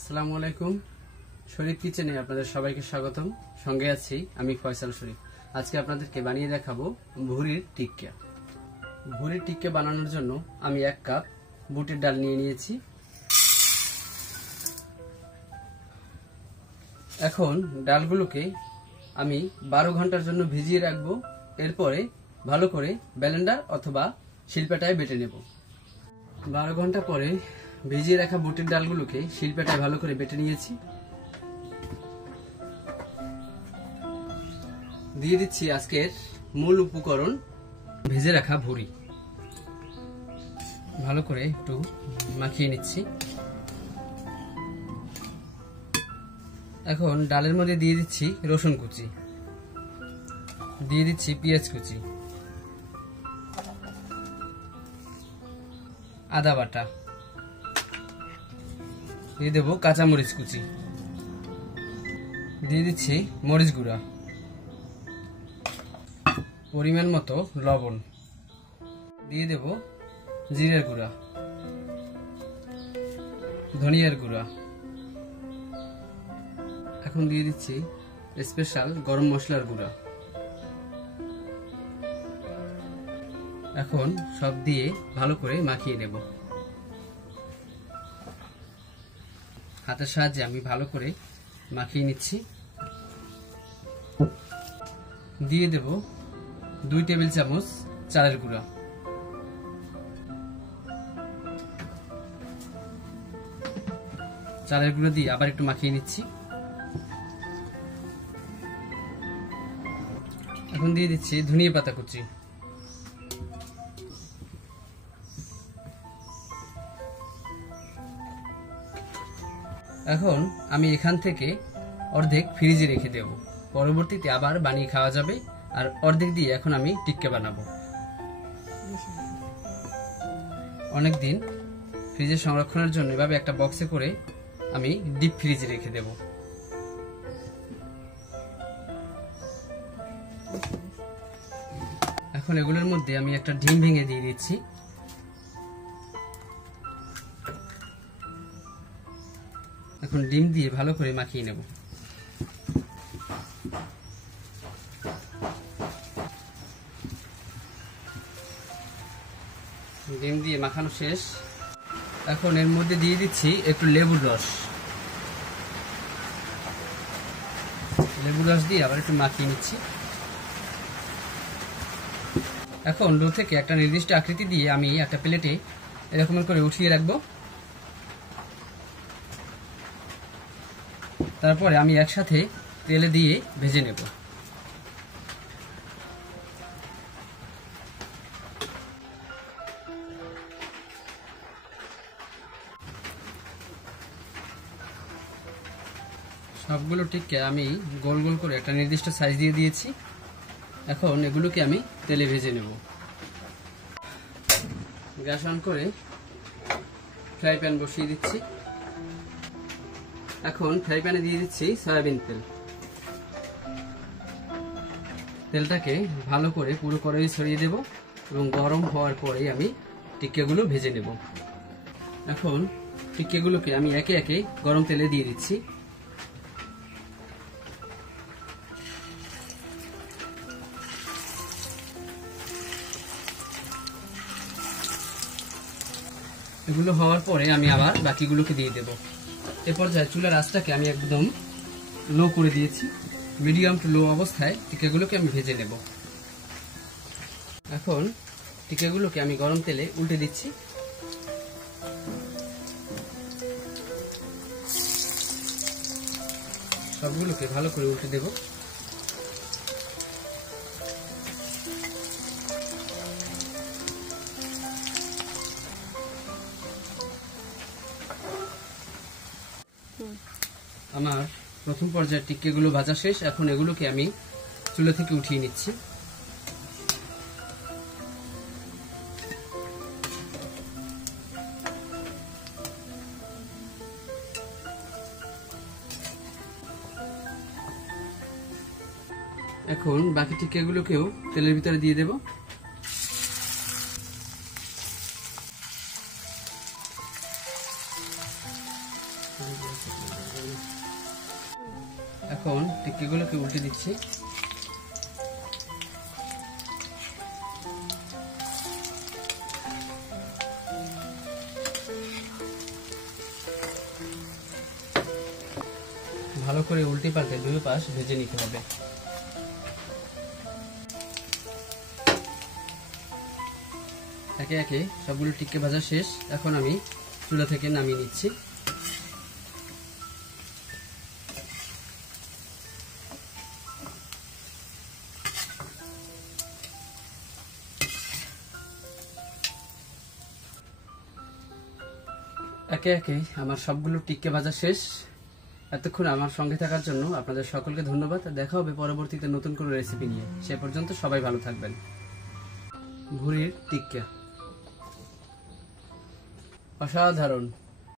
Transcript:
আসসালামু আলাইকুম। শরীফ কিচেনে আপনাদের সবাইকে স্বাগতম। সঙ্গে আছি আমি ফয়সাল শরীফ। আজকে আপনাদেরকে বানিয়ে দেখাবো ভুঁড়ির টিক্কা। ভুঁড়ির টিক্কা বানানোর জন্য আমি 1 কাপ বুটের ডাল নিয়ে নিয়েছি। এখন ডালগুলোকে আমি 12 ঘন্টার জন্য ভিজিয়ে রাখবো। এরপরে ভালো করে ব্লেন্ডার অথবা শিলপাটায় বেটে নেব। 12 ঘন্টা পরে ভিজিয়ে রাখা বুটের ডালগুলোকে শিলপাটায় ভালো করে বেটে নিয়েছি। দিয়ে দিচ্ছি আজকের মূল উপকরণ, ভেজে রাখা ভুঁড়ি। ভালো করে একটু মাখিয়ে নিচ্ছি। এখন ডালের মধ্যে দিয়ে দিচ্ছি রসুন কুচি, দিয়ে দিচ্ছি পেঁয়াজ কুচি, আদা বাটা, দিয়ে দেবো কাঁচামরিচ কুচি, দিয়ে দিচ্ছি মরিচ গুঁড়া, পরিমাণ মতো লবণ, দিয়ে দেব জিরের গুঁড়া, ধনিয়ার গুঁড়া। এখন দিয়ে দিচ্ছি স্পেশাল গরম মশলার গুঁড়া। এখন সব দিয়ে ভালো করে মাখিয়ে নেব। হাতের সাহায্যে আমি ভালো করে মাখিয়ে নিচ্ছি। দিয়ে দেব 2 টেবিল চামচ চালের গুঁড়া। চালের গুঁড়ো দিয়ে আবার একটু মাখিয়ে নিচ্ছি। এখন দিয়ে দিচ্ছি ধনিয়া পাতা কুচি, এখন আমি এখান থেকে অর্ধেক ফ্রিজে রেখে দেব। পরবর্তীতে আবার বানিয়ে খাওয়া যাবে। আর অর্ধেক দিয়ে এখন আমি টিক্কা বানাবো। অনেকদিন ফ্রিজে সংরক্ষণের জন্য এভাবে একটা বক্সে করে আমি ডিপ ফ্রিজে রেখে দেব। এখন এগুলোর মধ্যে আমি একটা ডিম ভেঙে দিয়ে দিচ্ছি। এখন ডিম দিয়ে ভালো করে মাখিয়ে নেব। ডিম দিয়ে মাখানো শেষ। এখন এর মধ্যে দিয়ে দিচ্ছি একটু লেবুর রস। লেবুর রস দিয়ে আবার একটু মাখিয়ে নিচ্ছি। এখন ডো থেকে একটা নির্দিষ্ট আকৃতি দিয়ে আমি একটা প্লেটে এরকম করে উঠিয়ে রাখবো। তারপরে আমি একসাথে তেলে দিয়ে ভেজে নেব। সবগুলো টিক্কা আমি গোল গোল করে একটা নির্দিষ্ট সাইজ দিয়ে দিয়েছি। এখন এগুলোকে আমি তেলে ভেজে নেব। গ্যাস অন করে ফ্রাই প্যান বসিয়ে দিচ্ছি। এখন ফ্রাই প্যানে দিয়ে দিচ্ছি সয়াবিন তেল। তেলটাকে ভালো করে পুরো কড়াই ছড়িয়ে দেব এবং গরম হওয়ার পরে আমি টিক্কাগুলো ভেজে নেব। এখন টিক্কাগুলোকে আমি একে একে গরম তেলে দিয়ে দিচ্ছি। এগুলো হওয়ার পরে আমি আবার বাকিগুলোকে দিয়ে দেব। এ পর্যায়ে চুলার আঁচটাকে আমি একদম লো করে দিয়েছি। মিডিয়াম টু লো অবস্থায় টিক্কাগুলোকে আমি ভেজে নেব। এখন টিক্কাগুলোকে আমি গরম তেলে উল্টে দিচ্ছি। সবগুলোকে ভালো করে উল্টে দেব। আমার প্রথম পর্যায়ের টিক্কাগুলো ভাজা শেষ। এখন এগুলোকে আমি চুলা থেকে উঠিয়ে নিচ্ছি। এখন বাকি টিক্কাগুলোকেও তেলের ভিতরে দিয়ে দেব। এখন টিক্কিগুলোকে উল্টে দিচ্ছি। ভালো করে উল্টে পাল্টে দুই পাশ ভেজে নিতে হবে। একে একে সবগুলো টিক্কি ভাজা শেষ। এখন আমি চুলা থেকে নামিয়ে নিচ্ছি। একে একে আমার সবগুলো টিক্কি ভাজা শেষ। এতক্ষণ আমার সঙ্গে থাকার জন্য আপনাদের সকলকে ধন্যবাদ। দেখা হবে পরবর্তীতে নতুন কোনো রেসিপি নিয়ে। সে পর্যন্ত সবাই ভালো থাকবেন। ভুঁড়ির টিক্কা অসাধারণ।